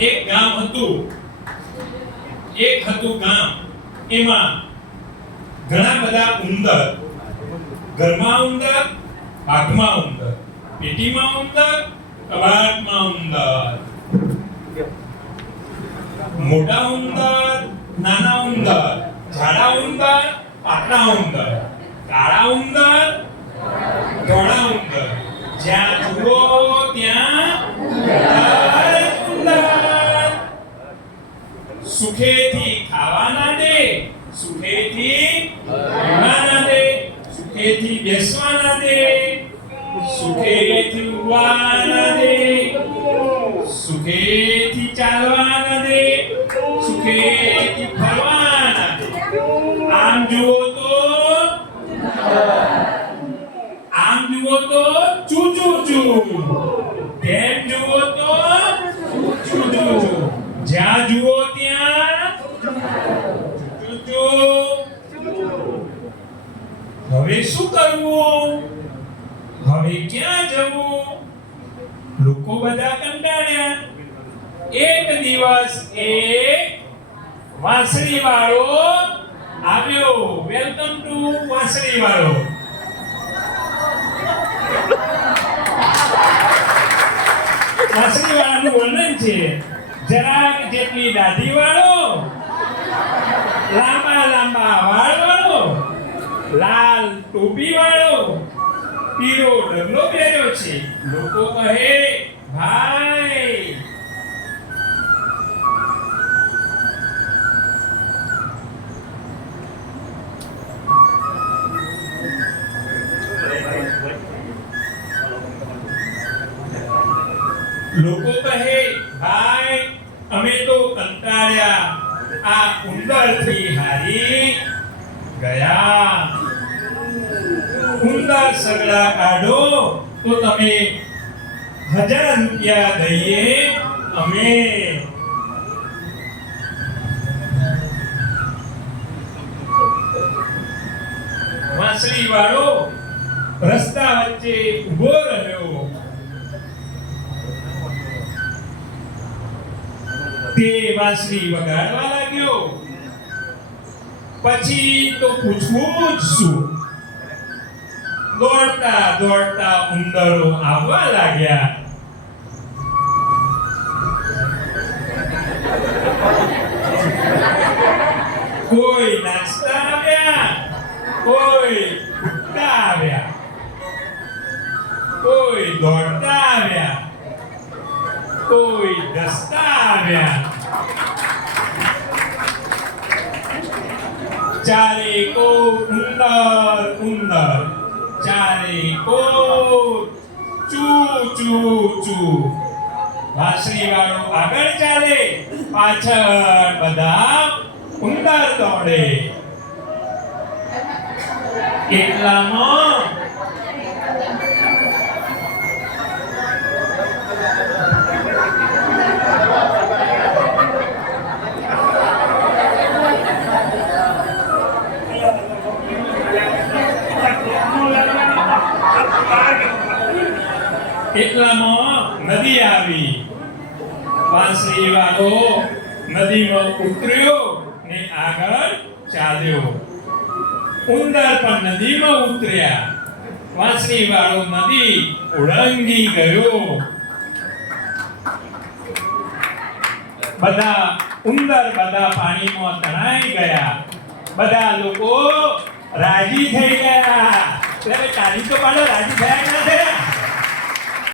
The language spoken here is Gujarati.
એક ગામ હતું. ગામ. એમાં ઘણા બધા ઉંદર. ઘરમાં ઉંદર, બાગમાં ઉંદર, પેટીમાં ઉંદર, કબાટમાં ઉંદર. મોટા ઉંદર, નાના ઉંદર, જાડા ઉંદર, પાતળા ઉંદર, કાળા ઉંદર, ધોળા ઉંદર. જ્યાં જુઓ ત્યાં ઉંદર. સુખેથી ખાવાના દે, સુખેથી પીવાના દે, સુખેથી બેસવાના દે, સુખેથી ઉડવાના દે, સુખેથી ચાલવાના દે, સુખેથી ફરવાના દે. આમ જુઓ તો ચૂ ચૂ ચૂ, તેમ જુઓ તો ચૂ ચૂ ચૂ. જ્યાં જુઓ ત્યાં ચૂ ચૂ. હવે શું કરવું? હવે ક્યાં જવું? લોકો બધા કંટાળ્યા. એક દિવસ એક વાંસળી વાળો આવ્યો. વેલકમ ટુ વાંસળી વાળો. વાંસળી વાળાનું વર્ણન છે. જરાક જેટલી દાઢી વાળો, લાંબા લાંબા વાળ વાળો, લાલ ટોપી વાળો, પીળો ડગલો પહેર્યો છે. લોકો કહે, ભાઈ અમે તો કંટાળ્યા. આ ઉંદરથી હારી ગયા. ઉંદર સગડા કાઢો તો તમે 1000 રૂપિયા દઈએ અમે. વાંસળી વાળો રસ્તા વચ્ચે ઉભો રહ્યો. તે વાંસળી વગાડવા લાગ્યો. પછી તો પૂછવું જ શું? દોડતા દોડતા ઉંદરો આવવા લાગ્યા. કોઈ નાચતા આવ્યા, કોઈ કૂદતા આવ્યા, કોઈ દોડતા આવ્યા, કોઈ દસતા આવ્યા. ચારે કો ઉંદર ઉંદર, ચારે કો ચૂ ચૂ ચૂ. વાંસળી વાળો આગળ ચાલે, પાછળ બધા ઉંદર દોડે. એટલામાં નદી આવી. વાંસળી વાળો નદીમાં ઉતર્યો ને આગળ ચાલ્યો. ઉંદર પણ નદીમાં ઉતર્યા. વાંસળી વાળો નદી ઓળંગી ગયો. બધા ઉંદર બધા પાણીમાં તણાઈ ગયા. બધા લોકો રાજી થઈ ગયા. તારી તો પાડો રાજી થયા કે ના થયા?